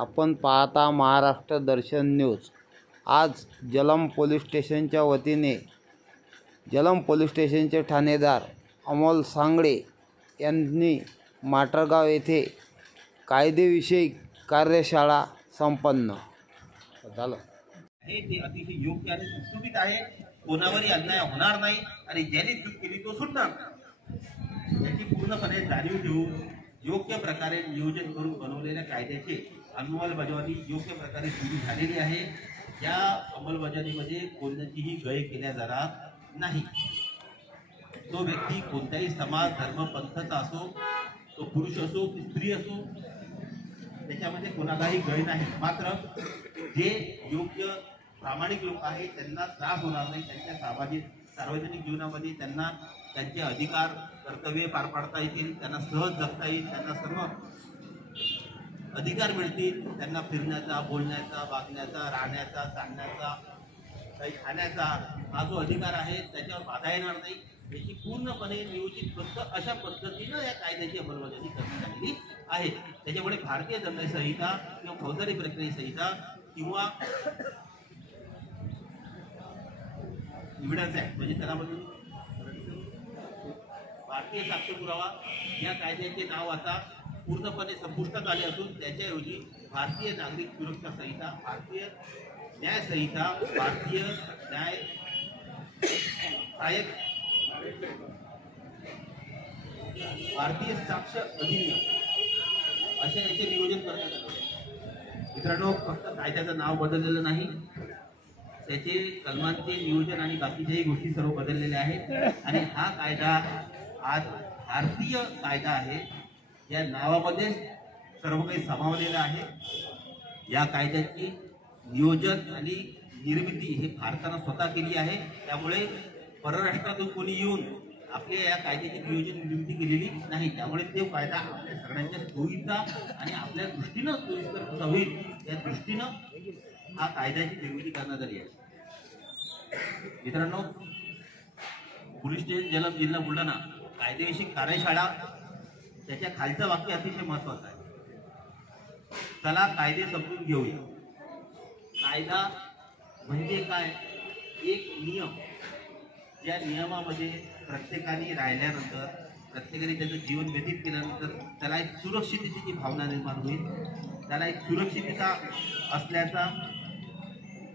आपण पाहता महाराष्ट्र दर्शन न्यूज। आज जलम पोलीस स्टेशनच्या वतीने जलम पोलीस स्टेशनचे ठाणेदार अमोल सांगळे यांनी माटरगाव येथे कायदेविषयी कार्यशाळा संपन्न झालं। हे ते अतिशय योग्य आणि सुटसुटीत आहे। कोणावरही अन्याय होणार नाही आणि ज्याने चूक केली तो सुटणार याची पूर्णपणे जाणीव ठेवून योग्य प्रकारे नियोजन करून बनवलेल्या कायद्याचे अंमलबजावणी योग्य प्रकारे सुरू झालेली आहे। या अंमलबजावणीमध्ये कोणतीही गय केल्या जाणार नाही। तो व्यक्ती कोणत्याही समाज धर्म पंथाचा असो, तो पुरुष असो की स्त्री असो, त्याच्यामध्ये कोणालाही गय नाही। मात्र जे योग्य प्रामाणिक लोक आहेत त्यांना त्रास होणार नाही। त्यांच्या सार्वजनिक जीवनामध्ये त्यांना त्यांचे अधिकार कर्तव्य पार पाडता येतील, त्यांना सहज जगता येईल, त्यांना सर्व अधिकार मिळतील। त्यांना फिरण्याचा, बोलण्याचा, वागण्याचा, राहण्याचा, चालण्याचा, काही खाण्याचा हा जो अधिकार आहे त्याच्यावर बाधा येणार नाही याची पूर्णपणे नियोजित अशा पद्धतीनं या कायद्याची अंमलबजावणी करण्यात आलेली आहे। त्याच्यामुळे भारतीय दंड संहिता किंवा फौजदारी प्रक्रिया संहिता किंवा एव्हिडन्स ऍक्ट म्हणजे त्याला म्हणून भारतीय साक्ष पुरावा या कायद्याचे नाव आता पूर्णपणे संपुष्टात आले असून त्याच्याऐवजी भारतीय नागरिक सुरक्षा संहिता, भारतीय न्याय संहिता, भारतीय न्याय सहाय्यक, भारतीय साक्ष अधिनियम अशा याचे नियोजन करण्यात आले। मित्रांनो, फक्त कायद्याचं नाव बदललेलं नाही, त्याचे कलमांचे नियोजन आणि बाकीच्याही गोष्टी सर्व बदललेल्या आहेत। आणि हा कायदा आज भारतीय कायदा आहे, या नावामध्ये सर्व काही सामावलेलं आहे। या कायद्याची नियोजन आणि निर्मिती हे भारतानं स्वतः केली आहे। त्यामुळे परराष्ट्रातून कोणी येऊन आपल्या या कायद्याची नियोजन निर्मिती केलेली नाही। त्यामुळे तो कायदा आपल्या सगळ्यांच्या सोयीचा आणि आपल्या दृष्टीनं सोयीस्कर कसा होईल या दृष्टीनं हा कायद्याची निर्मिती करण्यात आली आहे। मित्रांनो, पोलीस स्टेशन जलम जिल्हा बुलढाणा कायदेविषयी कार्यशाळा त्याच्या खालचं वाक्य अतिशय महत्वाचं आहे। चला कायदे समजून घेऊया। कायदा म्हणजे काय? एक नियम, ज्या नियमामध्ये प्रत्येकाने राहिल्यानंतर, प्रत्येकाने त्याचं जीवन व्यतीत केल्यानंतर त्याला एक सुरक्षिततेची भावना निर्माण होईल, त्याला एक सुरक्षितता असल्याचा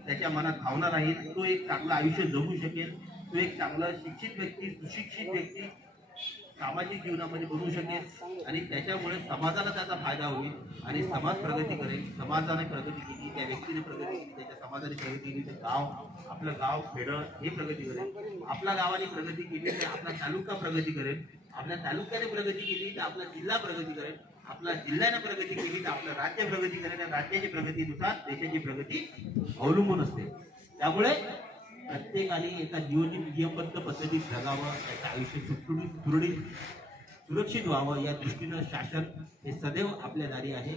त्याच्या मनात भावना राहील, तो एक चांगलं आयुष्य जगू शकेल, तो एक चांगला शिक्षित व्यक्ती, सुशिक्षित व्यक्ती सामाजिक जीवनामध्ये बनवू शकेल आणि त्याच्यामुळे समाजाला त्याचा फायदा होईल आणि समाज प्रगती करेल। समाजाने प्रगती केली, त्या व्यक्तीने प्रगती केली, त्याच्या समाजाने प्रगती केली, तर गाव, आपलं गाव खेडं हे प्रगती करेल। आपल्या गावाने प्रगती केली तर आपला तालुका प्रगती करेल, आपल्या तालुक्याने प्रगती केली तर आपला जिल्हा प्रगती करेल, आपल्या जिल्ह्याने प्रगती केली तर आपलं राज्य प्रगती करेल आणि राज्याची प्रगतीनुसार देशाची प्रगती अवलंबून असते। त्यामुळे प्रत्येकाने एका नियोजित नियमबद्ध पद्धतीत जगावं, त्याचं आयुष्य सुरळीत सुरक्षित व्हावं या दृष्टीनं शासन हे सदैव आपल्या दारी आहे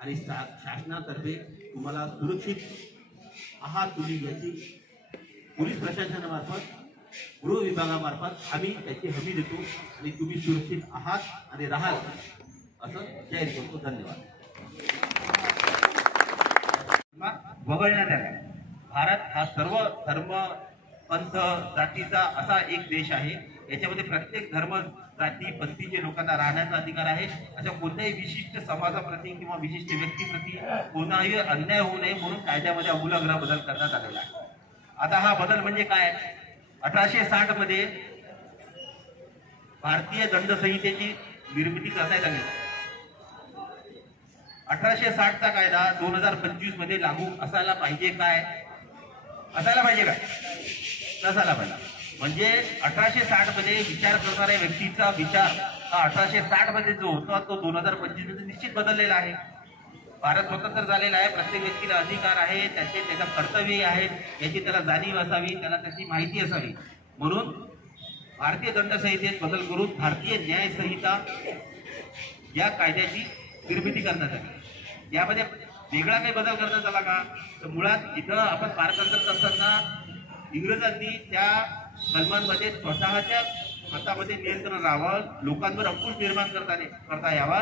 आणि शासनातर्फे तुम्हाला सुरक्षित आहात तुम्ही याची पोलीस प्रशासनामार्फत, गृह विभागामार्फत आम्ही त्याची हमी देतो आणि तुम्ही सुरक्षित आहात आणि राहाल असं जाहीर करतो। धन्यवाद। वगळण्यात आला। भारत हा सर्व धर्म पंथ जातीचा असा एक देश आहे। याच्यामध्ये प्रत्येक धर्म जाती पंथीचे लोकांना राहण्याचा अधिकार आहे। अशा कोणत्याही विशिष्ट समाजाप्रती किंवा विशिष्ट व्यक्तीप्रती कोणाही अन्याय होऊ नये म्हणून कायद्यामध्ये आमूलाग्र बदल करण्यात आलेला आहे। आता हा बदल म्हणजे काय? 1860 मध्ये भारतीय दंड संहितेची निर्मिती करण्यात आली। 1860 चा कायदा 2025 मध्ये लागू असायला पाहिजे काय? असायला पाहिजे काय? नसायला पाहिजे। म्हणजे 1860 मध्ये विचार करणाऱ्या व्यक्तीचा विचार हा 1860 मध्ये जो होता तो 2025 मध्ये निश्चित बदललेला आहे। भारत स्वतंत्र झालेला आहे, प्रत्येक व्यक्तीला अधिकार आहे, त्याच्या कर्तव्य आहेत याची त्याला जाणीव असावी, त्याला त्याची माहिती असावी। म्हणून भारतीय दंड संहितेत बदल करून भारतीय न्याय संहिता या कायद्याची निर्मिती करण्यात आली। यामध्ये वेगळा काही बदल करण्यात आला का? तर मुळात इथं आपण पार करत असताना इंग्रजांनी त्या कलमांमध्ये स्वतःच्या हातामध्ये नियंत्रण राहावं, लोकांवर अंकुश निर्माण करता यावा